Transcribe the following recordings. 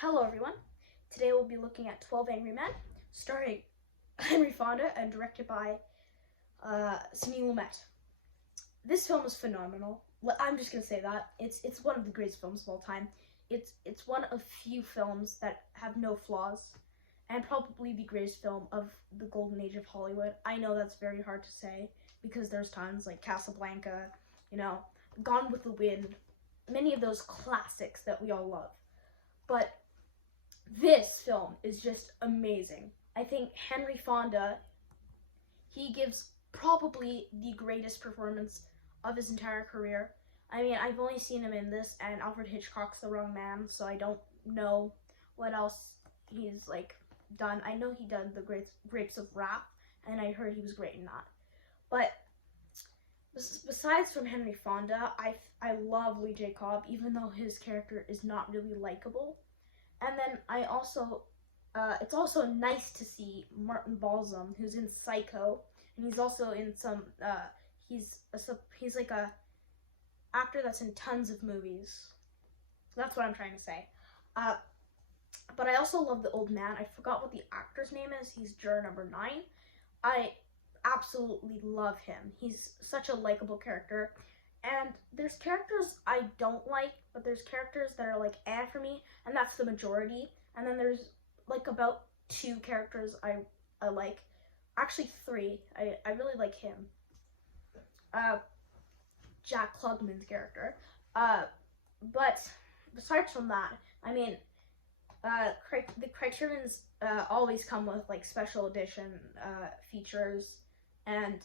Hello everyone. Today we'll be looking at 12 Angry Men, starring Henry Fonda and directed by Sidney Lumet. This film is phenomenal. I'm just gonna say that it's one of the greatest films of all time. It's one of few films that have no flaws, and probably the greatest film of the golden age of Hollywood. I know that's very hard to say because there's tons like Casablanca, Gone with the Wind, many of those classics that we all love. But this film is just amazing. I think Henry Fonda, he gives probably the greatest performance of his entire career. I mean, I've only seen him in this and Alfred Hitchcock's The Wrong Man, so I don't know what else he's done. I know he done The Grapes of Wrath, and I heard he was great in that. But besides from Henry Fonda, I love Lee J. Cobb, even though his character is not really likable. And then I also, it's also nice to see Martin Balsam, who's in Psycho, and he's also in some, he's like a actor that's in tons of movies. That's what I'm trying to say. But I also love the old man. I forgot what the actor's name is. He's juror number 9. I absolutely love him. He's such a likable character. And there's characters I don't like, but there's characters that are for me, and that's the majority. And then there's about 2 characters I like. Actually 3. I really like him. Jack Klugman's character. But besides from that, I mean, the Criterions always come with special edition features, and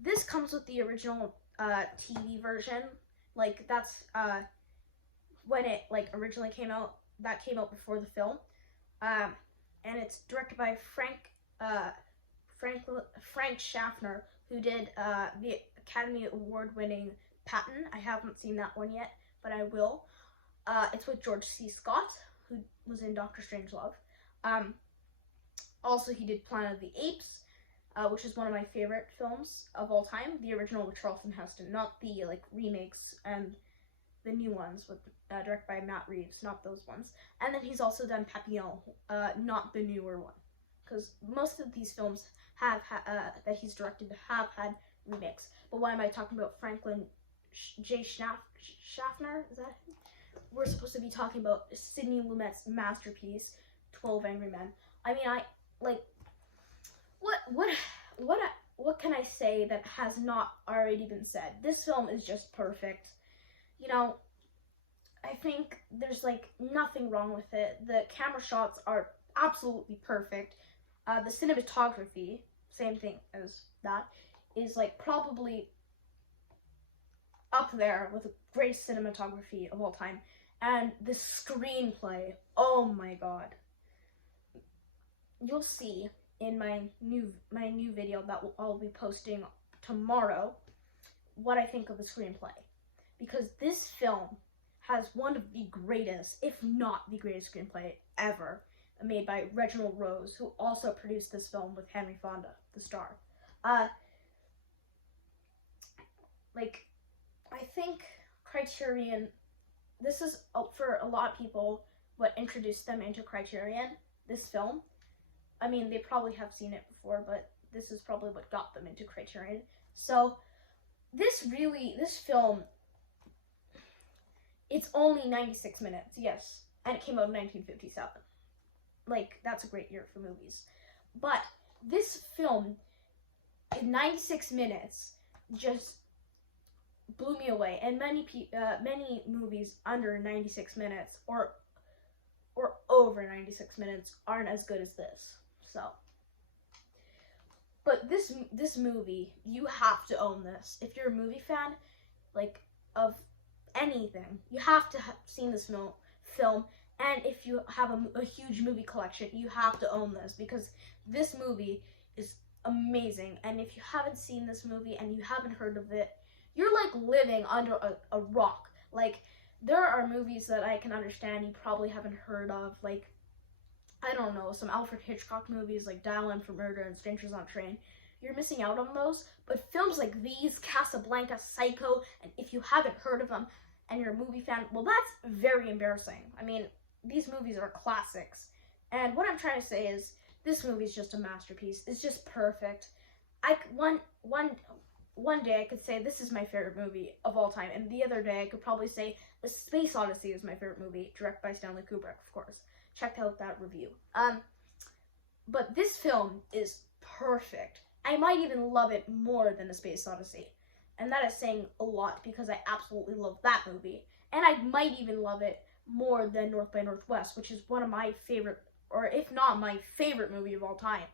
this comes with the original TV version. That's when it originally came out. That came out before the film, and it's directed by Frank Schaffner, who did the Academy Award-winning Patton. I haven't seen that one yet, but I will. It's with George C. Scott, who was in Doctor Strangelove. Also, he did Planet of the Apes, which is one of my favorite films of all time. The original with Charlton Heston, not the remakes and the new ones with directed by Matt Reeves, not those ones. And then he's also done Papillon, not the newer one, because most of these films have that he's directed have had remakes. But why am I talking about Franklin J. Schaffner? Is that him? We're supposed to be talking about Sidney Lumet's masterpiece, 12 Angry Men. I mean, what can I say that has not already been said? This film is just perfect. I think there's nothing wrong with it. The camera shots are absolutely perfect. The cinematography, same thing as that, is probably up there with the greatest cinematography of all time. And the screenplay, oh my god. You'll see in my new video that I'll be posting tomorrow what I think of the screenplay, because this film has one of the greatest, if not the greatest screenplay ever, made by Reginald Rose, who also produced this film with Henry Fonda, the star. I think Criterion, this is, for a lot of people, what introduced them into Criterion, this film. I mean, they probably have seen it before, but this is probably what got them into Criterion. So, this film, it's only 96 minutes, yes, and it came out in 1957. That's a great year for movies. But this film, in 96 minutes, just blew me away. And many movies under 96 minutes, or over 96 minutes, aren't as good as this. So, but this movie, you have to own this. If you're a movie fan, of anything, you have to have seen this film. And if you have a huge movie collection, you have to own this, because this movie is amazing. And if you haven't seen this movie and you haven't heard of it, you're living under a rock. There are movies that I can understand you probably haven't heard of, I don't know, some Alfred Hitchcock movies like Dial M for Murder and Strangers on a Train. You're missing out on those. But films like these, Casablanca, Psycho, and if you haven't heard of them and you're a movie fan, well, that's very embarrassing. I mean, these movies are classics. And what I'm trying to say is, this movie is just a masterpiece. It's just perfect. One day I could say this is my favorite movie of all time, and the other day I could probably say The Space Odyssey is my favorite movie, directed by Stanley Kubrick, of course. Check out that review. But this film is perfect. I might even love it more than The Space Odyssey. And that is saying a lot because I absolutely love that movie. And I might even love it more than North by Northwest, which is one of my favorite, or if not my favorite movie of all time.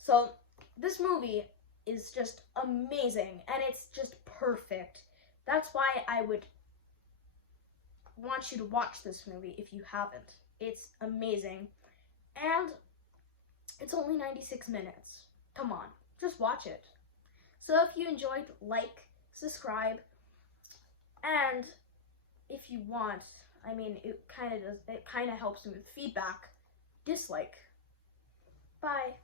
So this movie is just amazing, and it's just perfect. That's why I would want you to watch this movie if you haven't. It's amazing, and it's only 96 minutes. Come on, just watch it. So if you enjoyed, like, subscribe, and if you want, I mean, it kind of helps me with feedback, dislike. Bye.